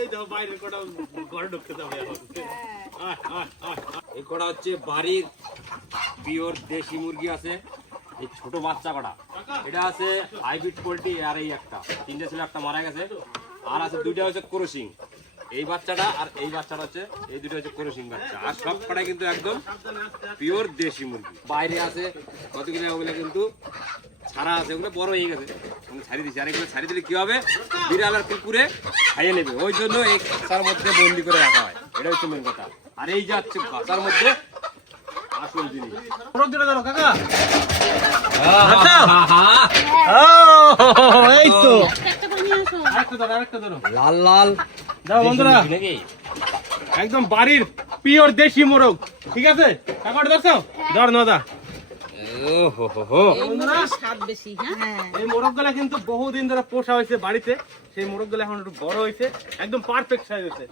এই দাও বাইরে কোটা ঘরে ঢুকতে যাবে এই কোটা হচ্ছে বাড়ির পিওর দেশি মুরগি আছে। এই ছোট বাচ্চা কটা এটা আছে হাইব্রিড পোল্ট্রি, আর এই একটা তিনটে ছিল, একটা মারা গেছে, আর আছে দুইটা হচ্ছে ক্রসিং। এই বাচ্চাটা আর এই বাচ্চাটা হচ্ছে, এই দুটো হচ্ছে ক্রসিং বাচ্চা, আর সব কটাই কিন্তু একদম পিওর দেশি মুরগি। বাইরে আছে কতগুলো, ওগুলো কিন্তু ছাড়া আছে, ওগুলো বড় হয়ে গেছে, ছাড়িয়ে দিচ্ছি। আর এগুলো ছাড়িয়ে দিলে কি হবে, বিড়াল আর কুকুরে খাইয়ে নেবে, ওই জন্য এই খাঁচার মধ্যে বন্দি করে রাখা হয়, এটা হচ্ছে মেন কথা। আর এই যাচ্ছে খাঁচার মধ্যে আসল জিনিস। কাকা এই তো লাল লাল বন্ধুরা, একদম বাড়ির পিওর দেশি মোরগ, ঠিক আছে কাকাটা দেখছো, ধর নদা। এই মোরগগুলা কিন্তু বহুদিন ধরে পোষা হয়েছে বাড়িতে, সেই মোরগগুলো এখন একটু বড় হয়েছে, একদম পারফেক্ট সাইজ হয়েছে।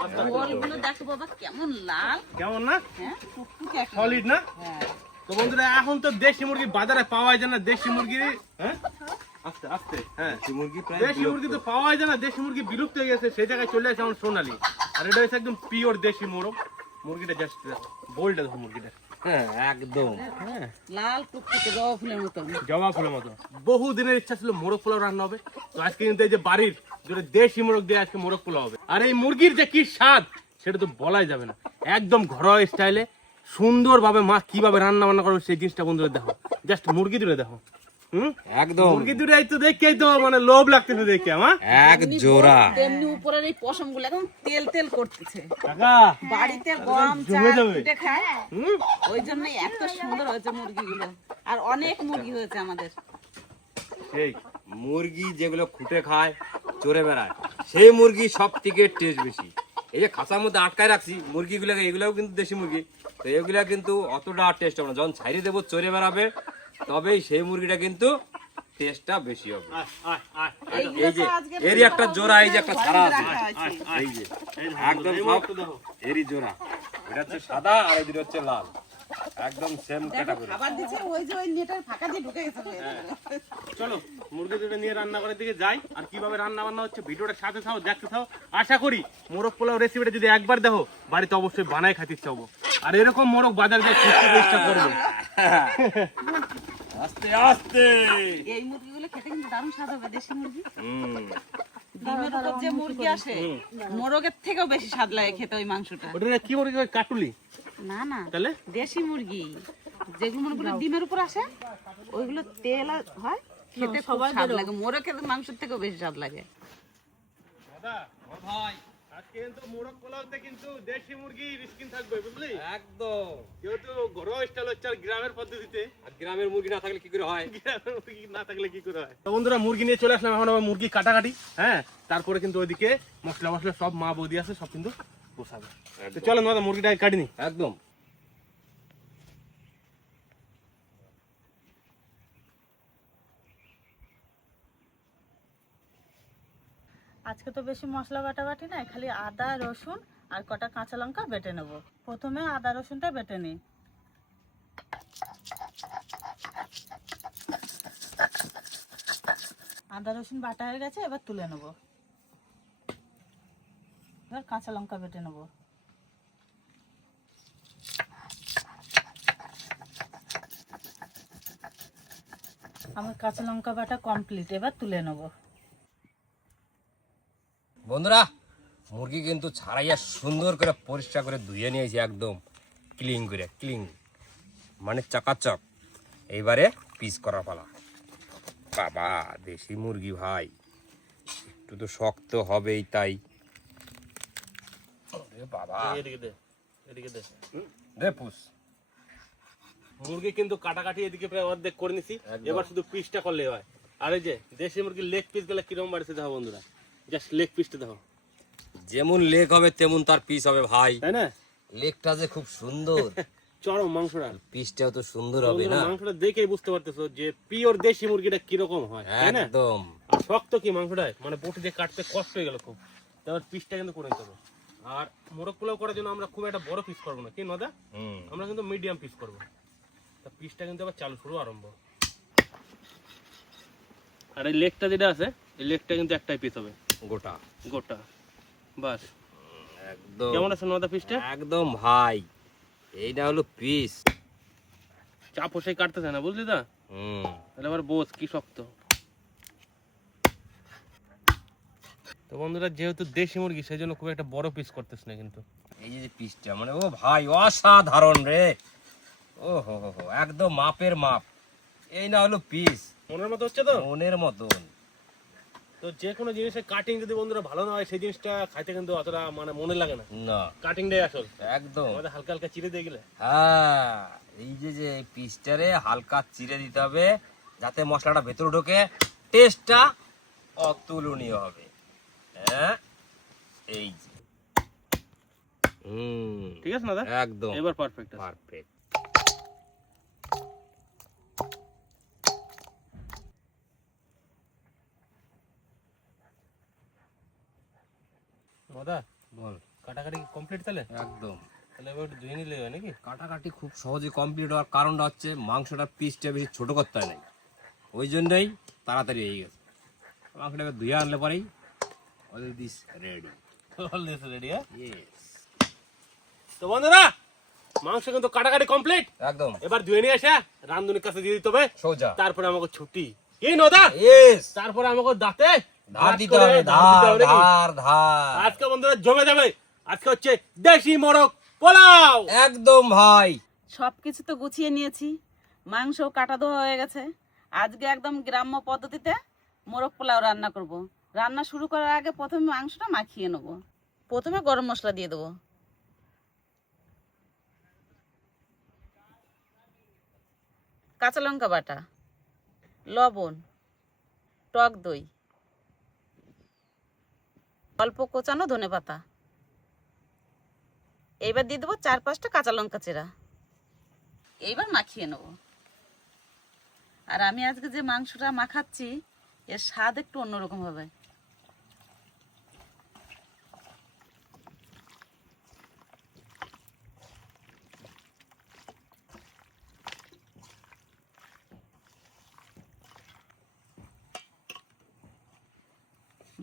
কেমন না, সলিড না? তো বন্ধুরা এখন তো দেশি মুরগি বাজারে পাওয়া যায় না, দেশি মুরগি আস্তে আস্তে দেশি মুরগি তো পাওয়া যায় না, দেশি মুরগি বিলুপ্ত হয়ে গেছে, সেই জায়গায় চলে আসে এখন সোনালী। আর এটা হচ্ছে একদম পিওর দেশি মোরগ। মুরগিটা জাস্ট বোল্ড দেখো, মুরগিটা একদম লাল টুকটুকে জবা ফুলের মতো। বহু দিনের ইচ্ছা ছিল মোরগ পোলাও রান্না হবে, তো আজকে কিন্তু এই যে বাড়ির যেটা দেশি মোরগ দিয়ে আজকে মোরগ পোলাও হবে। আর এই মুরগির যে কি স্বাদ সেটা তো বলাই যাবে না, একদম ঘরোয়া স্টাইলে সুন্দরভাবে মা কিভাবে রান্না বান্না করবে সেই জিনিসটা বন্ধুরা দেখো, জাস্ট মুরগি দূরে দেখো, একদম মুরগি দূরে তো দেখেই তো মানে লোভ লাগতেছে দেখে আমার এক জোড়া। তেমনি উপরের এই পশমগুলো এখন তেল তেল করতেছে, কাকা বাড়িতে গরম চা পিঠে খায়, ওই জন্যই এত সুন্দর হয়েছে মুরগিগুলো। আর অনেক মুরগি হয়েছে আমাদের। সেই মুরগি যেগুলো খুঁটে খায়, চড়ে বেড়ায়, সেই মুরগি সব থেকে টেস্ট বেশি। এই যে খাঁচার মধ্যে আটকায় রাখছি মুরগিগুলো, এগুলোও কিন্তু দেশি মুরগি, তো এগুলা কিন্তু অতটা টেস্ট হবে না, যখন ছাড়িয়ে দেবো চড়ে বেড়াবে তবেই সেই মুরগিটা কিন্তু টেস্টটা বেশি হবে। এই যে এরই একটা জোড়া, এই যে একটা ছাড়া আছে, এই যে একদম এরই জোড়া, এটা হচ্ছে সাদা আর এই দুটো হচ্ছে লাল, একদম সেম ক্যাটাগরি। খাবার দিছে ওই যে ওই নেটের ফাঁকা দিয়ে ঢুকে গেছে। চলো মুরগি দুটো নিয়ে রান্না করার দিকে যাই, আর কিভাবে রান্না বান্না হচ্ছে ভিডিওটা সাথে থাও, দেখতে থাও। আশা করি মোরগ পোলাও রেসিপিটা যদি একবার দেখো বাড়িতে অবশ্যই বানাই খাতে ইচ্ছা হবো, আর এরকম মোরগ বাজারে যাই খুঁজতে চেষ্টা করবো। আস্তে আস্তে এই মুরগিগুলো খেতে কিন্তু দারুণ স্বাদ হবে, দেশি মুরগি। ডিমের উপর যে মুরগি আসে মোরগের থেকেও বেশি স্বাদ লাগে খেতে ওই মাংসটা। ওটা কি মুরগি, কাটুলি? না না, তাহলে দেশি মুরগি যেগুলো মুরগিগুলো ডিমের উপর আসে ওইগুলো তেল হয়, খেতে খুব স্বাদ লাগে, মোরগের মাংসের থেকেও বেশি স্বাদ লাগে। দাদা ও ভাই, আজকে কিন্তু মোরগ পোলাওতে কিন্তু দেশি মুরগির স্কিন থাকবে, বুঝলি? একদম, যেহেতু ঘরোয়া স্টাইল হচ্ছে আর গ্রামের পদ্ধতিতে, আর গ্রামের মুরগি না থাকলে কি করে হয়, গ্রামের মুরগি না থাকলে কি করে হয়। তো বন্ধুরা মুরগি নিয়ে চলে আসলাম, এখন আবার মুরগি কাটাকাটি, হ্যাঁ তারপরে কিন্তু ওইদিকে মশলা মশলা সব মা বৌদি আছে, সব কিন্তু বসাবে। তো চলো দাদা মুরগিটা কাটিনি একদম। আজকে তো বেশি মশলা বাটাবাটি নাই, খালি আদা রসুন আর কটা কাঁচা লঙ্কা বেটে নেব। প্রথমে আদা রসুনটা বেটে নিই। আদা রসুন বাটা হয়ে গেছে, এবার তুলে নেব। এবার কাঁচা লঙ্কা বেটে নেব। আমার কাঁচা লঙ্কা বাটা কমপ্লিট, এবার তুলে নেব। বন্ধুরা মুরগি কিন্তু ছাড়াইয়া সুন্দর করে পরিষ্কার করে ধুয়ে নিয়েছি, একদম ক্লিন করে, ক্লিন মানে চকাচক। এইবারে পিস করা পালা। বাবা দেশি মুরগি ভাই, একটু তো শক্ত হবেই, তাই বাবা দে পুষ। মুরগি কিন্তু কাটাকাটি এদিকে প্রায় অর্ধেক করে নিছি, এবার শুধু পিসটা করলে হয়। আর এই যে দেশি মুরগির লেগ পিস গুলো কিরকম বাড়ছে দেখো বন্ধুরা, জাস্ট লেগ পিসটা দেখো, যেমন লেগ হবে তেমন তার পিস হবে ভাই, তাই না? লেগটা যে খুব সুন্দর, চরম মাংসটা, পিসটাও তো সুন্দর হবে না? মাংসটা দেখেই বুঝতে পারতেছো যে পিওর দেশি মুরগিটা কিরকম হয়, তাই না? একদম। আর শক্ত কি মাংসটা, মানে বটি দিয়ে কাটতে কষ্ট হয়ে গেল খুব, তারপর পিসটা কিন্তু করে নিতে হবে। আর মোরগ পোলাও করার জন্য আমরা খুব একটা বড় পিস করবো না, কি নদা? আমরা কিন্তু মিডিয়াম পিস করবো। তা পিসটা কিন্তু আবার চালু শুরু আরম্ভ। আর এই লেগটা যেটা আছে, এই লেগটা কিন্তু একটাই পিস হবে, গোটা গোটা বাস। একদম কেমন আছে নদা পিসটা? একদম ভাই, এইটা হলো পিস। চাপ বসে কাটতেছে না বুঝলি তো? তাহলে আবার বোঝ কি শক্ত। তো বন্ধুরা যেহেতু দেশি মুরগি সেই জন্য খুব একটা বড় পিস করতেছ না কিন্তু। এই যে পিসটা মানে ও ভাই অসাধারণ রে, ও হো হো হো, একদম মাপের মাপ। এই না হলো পিস, মনের মতো হচ্ছে তো? মনের মতন। তো যে কোনো জিনিসের কাটিং যদি বন্ধুরা ভালো না হয় সেই জিনিসটা খাইতে কিন্তু অতটা মানে মনে লাগে না। না কাটিংটাই আসল। একদম আমাদের হালকা হালকা চিড়ে দিয়ে গেলে। হ্যাঁ, এই যে পিসটারে হালকা চিড়ে দিতে হবে যাতে মশলাটা ভেতরে ঢোকে, টেস্টটা অতুলনীয় হবে। হ্যাঁ এই যে ঠিক আছে না দা? একদম এবার পারফেক্ট আছে। পারফেক্ট। দাদা বল। কাটাকাটি কমপ্লিট তাহলে? একদম তাহলে এবার একটু ধুয়ে নিলে হয় নাকি? কাটাকাটি খুব সহজে কমপ্লিট হওয়ার কারণটা হচ্ছে মাংসটা পিসটা বেশি ছোট করতে হয় নাই, ওই জন্যই তাড়াতাড়ি হয়ে গেছে। মাংসটা এবার ধুয়ে আনলে পরেই all this ready. All this ready. হ্যাঁ ইয়েস তো বন্ধুরা মাংস কিন্তু কাটাকাটি কমপ্লিট। একদম এবার ধুয়ে নিয়ে আসা রান্ধুনির কাছে দিয়ে দিতে হবে, সোজা। তারপরে আমাকে ছুটি। কি নদা? ইয়েস তারপরে আমাকে দাঁতে ধার দিতে করে হবে, ধার দিতে ধার হবে নাকি? ধার ধার। আজকে বন্ধুরা জমে যাবে। আজকে হচ্ছে দেশি মোরগ পোলাও। একদম ভাই। সব কিছু তো গুছিয়ে নিয়েছি, মাংস কাটা ধোয়া হয়ে গেছে। আজকে একদম গ্রাম্য পদ্ধতিতে মোরগ পোলাও রান্না করব। রান্না শুরু করার আগে প্রথমে মাংসটা মাখিয়ে নেব। প্রথমে গরম মশলা দিয়ে দেবো, কাঁচা লঙ্কা বাটা, লবণ, টক দই, অল্প কোচানো ধনেপাতা। এইবার দিয়ে দেবো 4-5টা কাঁচা লঙ্কা চেরা। এইবার মাখিয়ে নেব। আর আমি আজকে যে মাংসটা মাখাচ্ছি এর স্বাদ একটু অন্যরকম হবে।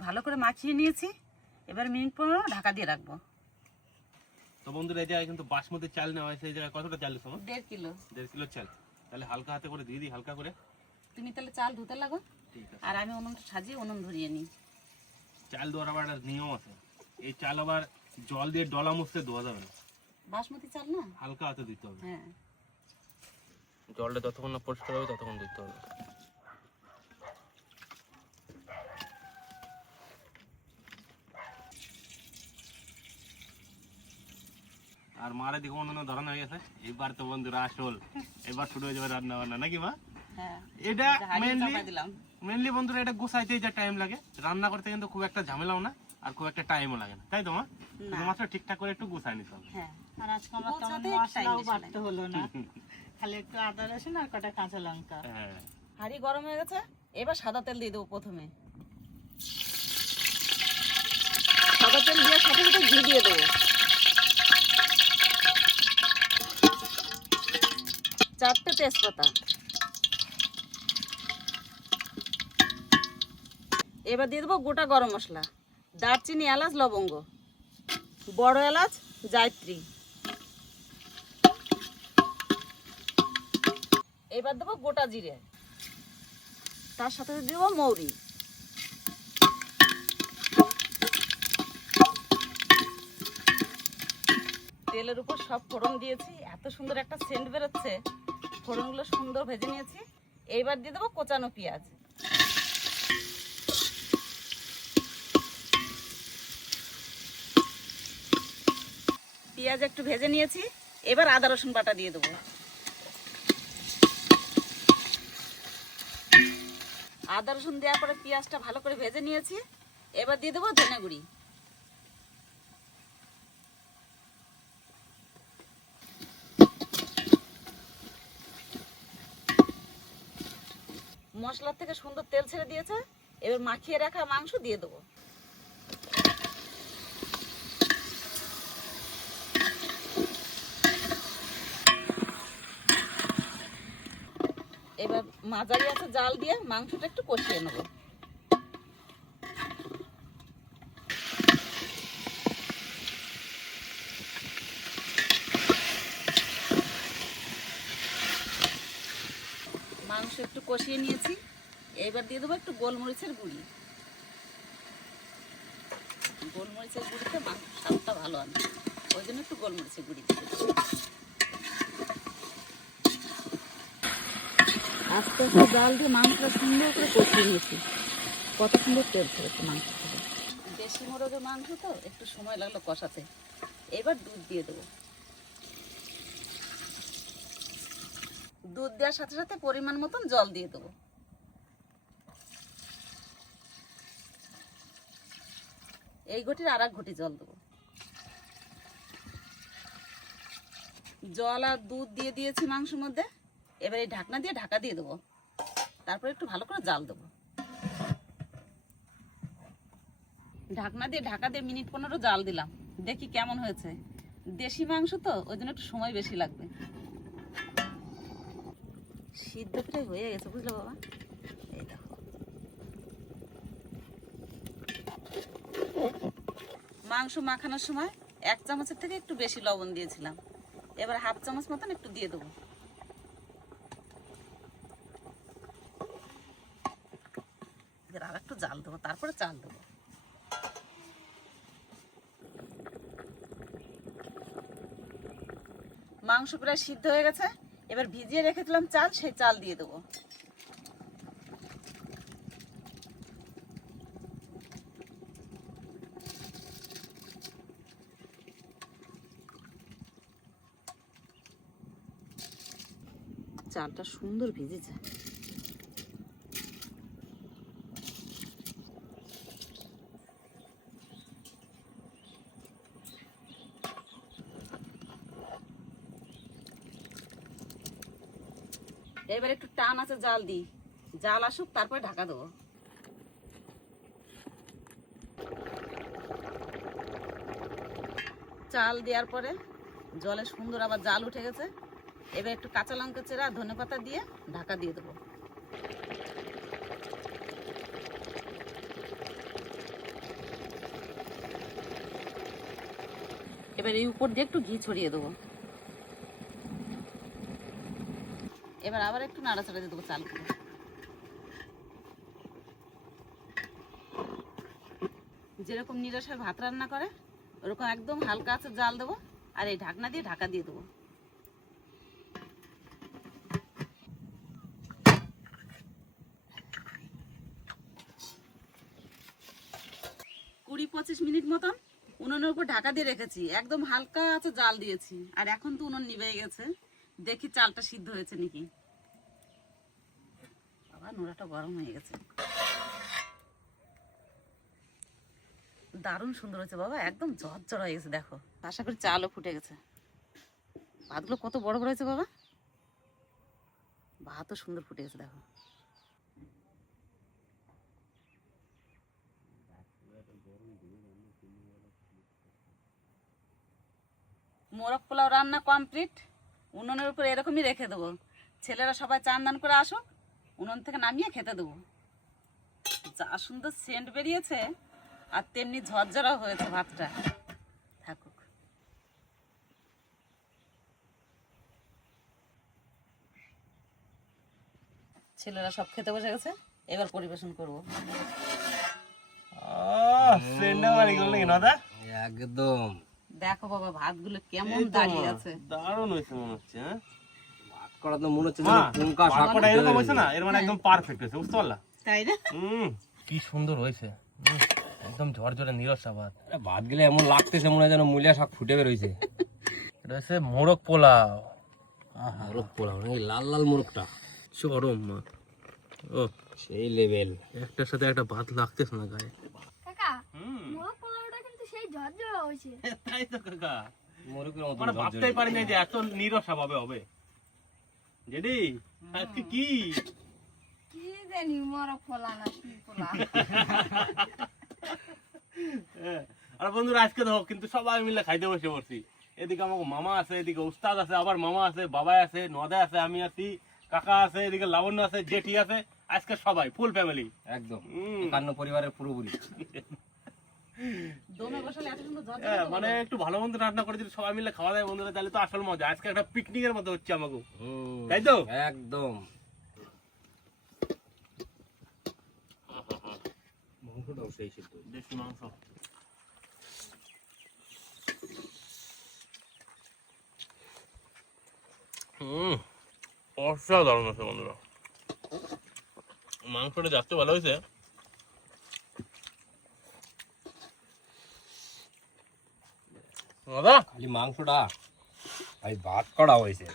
ভালো করে মাখিয়ে নিয়েছি, এবার মিনিট 15 ঢাকা দিয়ে রাখবো। তো বন্ধুরা এই জায়গায় কিন্তু বাসমতি চাল নেওয়া হয়েছে। এই জায়গায় কতটা চাল দিছো? 1.5 কিলো। 1.5 কিলো চাল। তাহলে হালকা হাতে করে দিয়ে দিই, হালকা করে। তুমি তাহলে চাল ধুতে লাগো, ঠিক আছে। আর আমি উনুনটা সাজিয়ে উনুন ধরিয়ে নিই। চাল ধোয়ার আবার একটা নিয়ম আছে। এই চাল আবার জল দিয়ে ডলা মুছতে ধোয়া যাবে না, বাসমতি চাল না? হালকা হাতে দিতে হবে। হ্যাঁ। জলটা যতক্ষণ না পরিষ্কার হবে ততক্ষণ দিতে হবে। আর মারে দিকে অন্য ধরনের হয়ে গেছে। এবার তো বন্ধুরা আসল, এবার শুরু হয়ে যাবে রান্না বান্না নাকি মা? হ্যাঁ। এটা মেইনলি দিলাম। বন্ধুরা এটা গোছাইতে যা টাইম লাগে, রান্না করতে কিন্তু খুব একটা ঝামেলাও না আর খুব একটা টাইমও লাগে না, তাই তো মা? শুধুমাত্র ঠিকঠাক করে একটু গোছাই নিতে হবে। হ্যাঁ। আর আজকে আমার তেমন মশলাও বাটতে হলো না, খালি একটু আদা রসুন আর কটা কাঁচা লঙ্কা। হ্যাঁ। হাঁড়ি গরম হয়ে গেছে, এবার সাদা তেল দিয়ে দেবো প্রথমে। সাদা তেল দিয়ে সাথে সাথে ঘি দিয়ে দেবো। 4টে তেজপাতা। এবার দিয়ে দেবো গোটা গরম মশলা, দারচিনি, এলাচ, লবঙ্গ, বড় এলাচ, জায়ত্রী। এবার দেবো গোটা জিরে, তার সাথে দেবো মৌরি। তেলের উপর সব ফোড়ন দিয়েছি, এত সুন্দর একটা সেন্ট বেরোচ্ছে। ফোড়নগুলো সুন্দর ভেজে নিয়েছি। এইবার দিয়ে দেবো কোচানো পেঁয়াজ। পেঁয়াজ একটু ভেজে নিয়েছি, এবার আদা রসুন বাটা দিয়ে দেবো। আদা রসুন দেওয়ার পরে পেঁয়াজটা ভালো করে ভেজে নিয়েছি, এবার দিয়ে দেবো ধনে গুঁড়ি। মশলার থেকে সুন্দর তেল ছেড়ে দিয়েছে, এবার মাখিয়ে রাখা মাংস দিয়ে দেবো। এবার মাঝারি আছে জাল দিয়ে মাংসটা একটু কষিয়ে নেব। মাংস একটু কষিয়ে নিয়েছি, এবার দিয়ে দেবো একটু গোলমরিচের গুঁড়ি। গোলমরিচের গুঁড়িতে মাংস স্বাদটা ভালো আনে, ওই জন্য একটু গোলমরিচের গুঁড়ি দিয়ে দেবো। আস্তে আস্তে জাল দিয়ে মাংসটা সুন্দর করে কষিয়ে নিয়েছি, কত সুন্দর তেল ছেড়েছে মাংস থেকে। দেশি মোরগের মাংস তো একটু সময় লাগলো কষাতে। এবার দুধ দিয়ে দেবো। দুধ দেওয়ার সাথে সাথে পরিমাণ মতন জল দিয়ে দেবো। এই ঘটির আর এক ঘটি জল দেবো। জল আর দুধ দিয়ে দিয়েছি মাংসের মধ্যে, এবার এই ঢাকনা দিয়ে ঢাকা দিয়ে দেবো। তারপর একটু ভালো করে জাল দেবো। ঢাকনা দিয়ে ঢাকা দিয়ে মিনিট 15 জাল দিলাম, দেখি কেমন হয়েছে। দেশি মাংস তো ওই জন্য একটু সময় বেশি লাগবে। সিদ্ধ প্রায় হয়ে গেছে, বুঝলো বাবা? এই দেখো, মাংস মাখানোর সময় 1 চামচের থেকে একটু বেশি লবণ দিয়েছিলাম, এবার 1/2 চামচ মতন একটু দিয়ে দেবো। আর একটু জাল দেবো, তারপরে চাল দেবো। মাংস প্রায় সিদ্ধ হয়ে গেছে, এবার ভিজিয়ে রেখেছিলাম চাল, সেই চাল দিয়ে দেবো। চালটা সুন্দর ভিজেছে। এবার একটু টান আছে জাল দিই, জাল আসুক, তারপরে ঢাকা দেবো। চাল দেওয়ার পরে জলে সুন্দর আবার জাল উঠে গেছে, এবার একটু কাঁচা লঙ্কা চেরা ধনেপাতা দিয়ে ঢাকা দিয়ে দেবো। এবার এই উপর দিয়ে একটু ঘি ছড়িয়ে দেবো। এবার আবার একটু নাড়াচাড়া দিয়ে দেবো চালগুলো। যেরকম নিরাশার ভাত রান্না করে ওরকম একদম হালকা আছে জাল দেবো, আর এই ঢাকনা দিয়ে ঢাকা দিয়ে দেবো। 20-25 মিনিট মতন উনুনের উপর ঢাকা দিয়ে রেখেছি, একদম হালকা আছে জাল দিয়েছি। আর এখন তো উনুন নিভে গেছে, দেখি চালটা সিদ্ধ হয়েছে নাকি। বাবা, নোড়াটা গরম হয়ে গেছে। দারুণ সুন্দর হয়েছে বাবা, একদম ঝরঝর হয়ে গেছে। দেখো, আশা করি চালও ফুটে গেছে। ভাতগুলো কত বড় বড় হয়েছে বাবা, ভাতও সুন্দর ফুটে গেছে। দেখো, মোরগ পোলাও রান্না কমপ্লিট। উনুনের উপর এরকমই রেখে দেবো, ছেলেরা সবাই চান দান করে আসুক, উনুন থেকে নামিয়ে খেতে দেবো। যা সুন্দর সেন্ট বেরিয়েছে, আর তেমনি ঝরঝরা হয়েছে ভাতটা। থাকুক। ছেলেরা সব খেতে বসে গেছে, এবার পরিবেশন করবো। একদম দেখো বাবা, ভাতগুলো কেমন দাঁড়িয়ে আছে। দারুণ হয়েছে মনে হচ্ছে। হ্যাঁ, ভাত করা তো মনে হচ্ছে মা, পুঙ্কা শাক ভাতটা এরকম হয়েছে না, এর মানে একদম পারফেক্ট হয়েছে, বুঝতে পারলা? তাই না? কি সুন্দর হয়েছে, একদম ঝরঝরে নিরসা ভাত। ভাত গেলে এমন লাগতেছে মনে হয় যেন মূলিয়া শাক ফুটে বেরোইছে। এটা হচ্ছে মোরগ পোলাও। মোরগ পোলাও নাকি? লাল লাল মোরগটা চরম মা, ও সেই লেভেল। একটার সাথে একটা ভাত লাগতেছে না গায়ে। কাকা মোরগ পোলাওটা কিন্তু সেই ঝরঝরা হয়েছে। তাই তো কাকা, মোরগের মতো মানে ভাবতেই পারি না যে এত নিরসা ভাবে হবে। জেডি আজকে কি কি জানি মোরগ পোলা না কি পোলা। আর বন্ধুরা, আজকে দেখো কিন্তু সবাই মিলে খাইতে বসে পড়ছি। এদিকে আমার মামা আছে, এদিকে উস্তাদ আছে, আবার মামা আছে, বাবা আছে, নদা আছে, আমি আছি, কাকা আছে, এদিকে লাবণ্য আছে, জেঠি আছে। আজকে সবাই ফুল ফ্যামিলি, একদম একান্ন পরিবারের পুরোপুরি। দমে বসালে এত সুন্দর ঝরঝরে তো মানে একটু ভালো মন্দ রান্না করে যদি সবাই মিলে খাওয়া দাওয়া বন্ধুরা, তাহলে তো আসল মজা। আজকে একটা পিকনিকের মতো হচ্ছে আমাকে, তাই তো? একদম মাংসটাও সেই সিদ্ধ দেশি মাংস। অসাধারণ আছে বন্ধুরা, মাংসটা যাচ্ছে ভালো হয়েছে। দাদা খালি মাংসটা ভাই ভাত করা হয়েছে,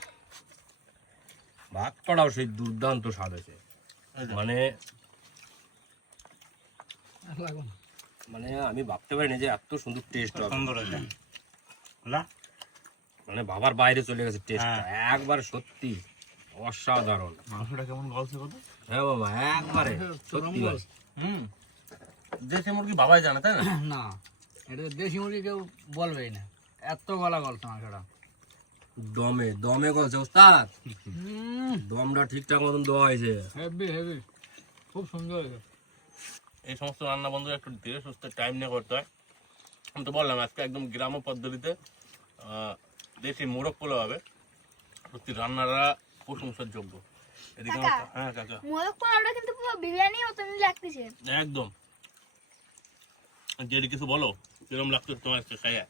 ভাত করাও সেই দুর্দান্ত স্বাদ হয়েছে। মানে মানে আমি ভাবতে পারিনি যে এত সুন্দর টেস্ট হবে, সুন্দর হয়েছে না? মানে বাবার বাইরে চলে গেছে টেস্টটা, একবার সত্যি অসাধারণ। মাংসটা কেমন গলছে কত? হ্যাঁ বাবা একবারে সত্যি ভাই। দেশি মুরগি বাবাই জানে তাই না? না, এটা দেশি মুরগি কেউ বলবেই না, এত গলা গলছে মাংসটা। দমে দমে গলছে ওস্তাদ, দমটা ঠিকঠাক মতন দেওয়া হয়েছে। হেভি হেভি, খুব সুন্দর হয়েছে। এই সমস্ত রান্না বন্ধুরা একটু ধীরে সুস্থে টাইম নিয়ে করতে হয়। আমি তো বললাম আজকে একদম গ্রাম্য পদ্ধতিতে দেশি মোরগ পোলাও হবে, সত্যি রান্নারা প্রশংসার যোগ্য। এদিকে কাকা। হ্যাঁ কাকা, মোরগ পোলাওটা কিন্তু পুরো বিরিয়ানি মতন লাগতেছে। একদম। যদি কিছু বলো কিরম লাগতো তোমার আজকে খাইয়া?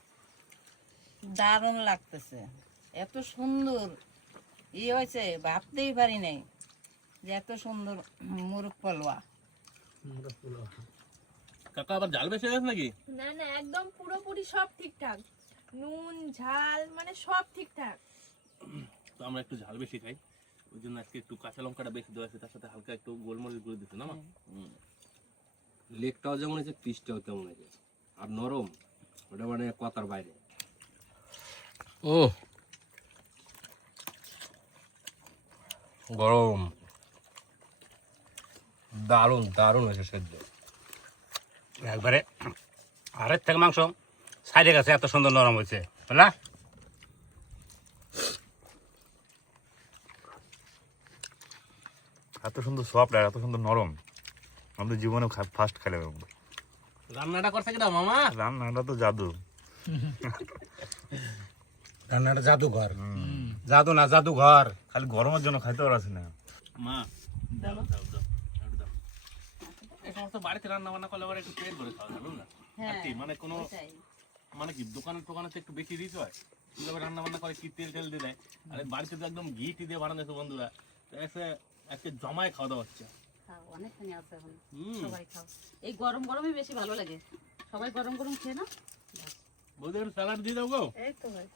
দারুণ লাগতেছে, এত সুন্দর হয়েছে ভাবতেই পারি নাই যে এত সুন্দর মুরগ পোলাও। কাকা আবার জাল বেশি গেছে নাকি? না না, একদম পুরোপুরি সব ঠিকঠাক, নুন ঝাল মানে সব ঠিকঠাক। তো আমরা একটু ঝাল বেশি খাই, ওই জন্য আজকে একটু কাঁচা লঙ্কাটা বেশি দেওয়া আছে, তার সাথে হালকা একটু গোলমরিচ গুঁড়ো দিতে না মা? লেগটাও যেমন হয়েছে পিসটাও তেমন হয়েছে, আর নরম, ওটা মানে কথার বাইরে। গরম, দারুণ দারুণ হয়েছে সেদ্ধ। একবারে আরের থেকে মাংস সাইডে গেছে, এত সুন্দর নরম হয়েছে বুঝলা? এত সুন্দর সফট আর এত সুন্দর নরম আমাদের জীবনে ফার্স্ট খেলে। রান্নাটা করছে কিনা মামা? রান্নাটা তো জাদু। রান্নাটা জাদুঘর, জাদু না জাদুঘর। খালি গরমের জন্য খাইতে পারছি না। মা দাও দাও দাও একটু দাও। এই সমস্ত বাড়িতে রান্না বান্না করলে আবার একটু পেট ভরে খাওয়া যাবে না? আর কি মানে কোনো মানে কি দোকানে টোকানে তো একটু বেশি রিচ হয়, কিভাবে রান্না বান্না করে কি তেল টেল দিয়ে দেয়, আর এই বাড়িতে তো একদম ঘি টি দিয়ে বানানো আছে বন্ধুরা, তো এসে আজকে জমায় খাওয়া দাওয়া হচ্ছে। অনেকখানি আছে এখন, সবাই খাও। এই গরম গরমই বেশি ভালো লাগে, সবাই গরম গরম খেয়ে না। বৌদি একটু স্যালাড দিয়ে দাও গো। এই তো ভাই,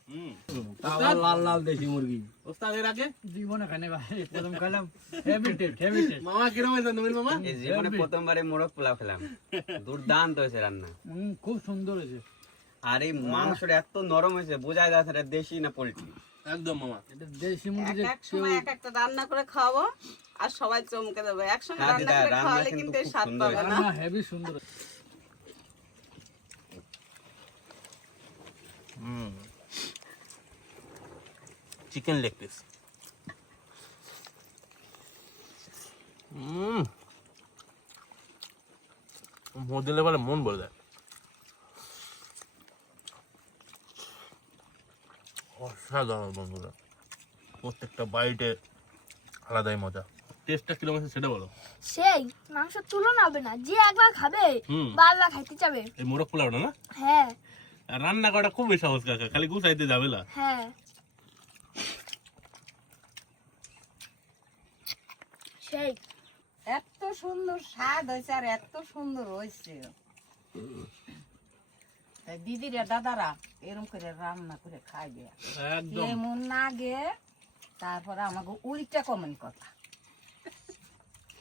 লাল লাল দেশি মুরগি ওস্তাদ এর আগে জীবনে খানে ভাই, প্রথম খেলাম। Heavy taste, heavy taste. মামা কিরম হয়েছে নবীন মামা? এই জীবনে প্রথমবারে মোরগ পোলাও খেলাম, দুর্দান্ত হয়েছে রান্না। খুব সুন্দর হয়েছে। আর এই মাংসটা এত নরম হয়েছে, বোঝাই যাচ্ছে এটা দেশি না পোল্ট্রি। একদম মামা। এটা দেশি মুরগি যে এক সময় এক একটা রান্না করে খাওয়াবো আর সবাই চমকে দেবে। একসঙ্গে হ্যাঁ রান্না দিদা, করে রান্না খাওয়ালে কিন্তু কিন্তু এই খুব স্বাদ সুন্দর পাবে না। রান্না হেভি সুন্দর। Chicken leg piece. মধ্যে বলে মন বলে দেয়। অসাধারণ বন্ধুরা, প্রত্যেকটা বাইটে আলাদাই মজা। টেস্টটা কিরকম আছে সেটা বলো। সেই মাংস তুলনা হবে না, যে একবার খাবে হুম। বারবার খাইতে যাবে। এই মোরগ পোলাওটা না, হ্যাঁ আর রান্না করাটা খুবই সহজ কাকা, খালি গুছাইতে যাবে না। হ্যাঁ, সেই এত সুন্দর স্বাদ হয়েছে আর এত সুন্দর হয়েছে, তাই দিদিরা দাদারা এরকম করে রান্না করে খাইবে একদম কেমন লাগে। তারপরে আমাকে উল্টা কমেন্ট কথা,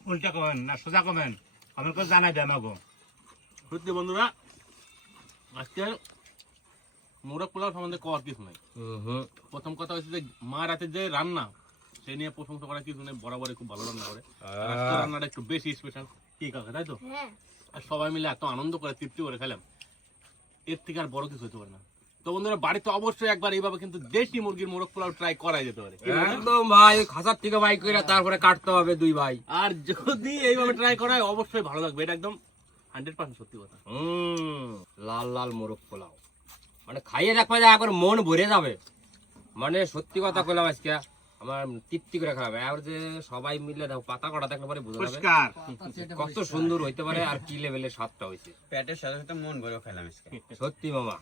উল্টা কমেন না সোজা কমেন, কমেন্ট করে জানাই দেন গো। সত্যি বন্ধুরা, আজকে মোরগ পোলাও সম্বন্ধে কওয়ার কিছু নাই। প্রথম কথা হচ্ছে যে মা রাতে যে রান্না, সে নিয়ে প্রশংসা করার কিছু নেই, বরাবরই খুব ভালো রান্না করে। আর আজকে রান্নাটা একটু বেশি স্পেশাল, কি কাকা তাই তো? হ্যাঁ আর সবাই মিলে এত আনন্দ করে তৃপ্তি করে খেলাম, এর থেকে আর বড় কিছু হতে পারে না। তো বন্ধুরা, বাড়িতে অবশ্যই একবার এইভাবে কিন্তু দেশি মুরগির মোরগ পোলাও ট্রাই করাই যেতে পারে। কি বলেন? একদম ভাই, খাসার থেকে বাই করে তারপরে কাটতে হবে দুই ভাই। আর যদি এইভাবে ট্রাই করায় অবশ্যই ভালো লাগবে, এটা একদম 100% সত্যি কথা। লাল লাল মোরগ পোলাও মানে খাইয়ে রাখবা যায়, একবার মন ভরে যাবে। মানে সত্যি কথা কইলাম আজকে আমার তৃপ্তি করে খাবে। আর যে সবাই মিলে দেখো পাতা কটা দেখলে পরে বোঝা যাবে পরিষ্কার কত সুন্দর হইতে পারে আর কি লেভেলের স্বাদটা হয়েছে। পেটের সাথে সাথে মন ভরে খেলাম আজকে। সত্যি মামা।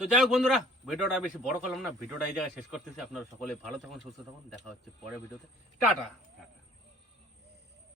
তো যাই হোক বন্ধুরা, ভিডিওটা বেশি বড় করলাম না, ভিডিওটা এই জায়গায় শেষ করতেছি। আপনারা সকলে ভালো থাকুন, সুস্থ থাকুন, দেখা হচ্ছে পরের ভিডিওতে। টাটা।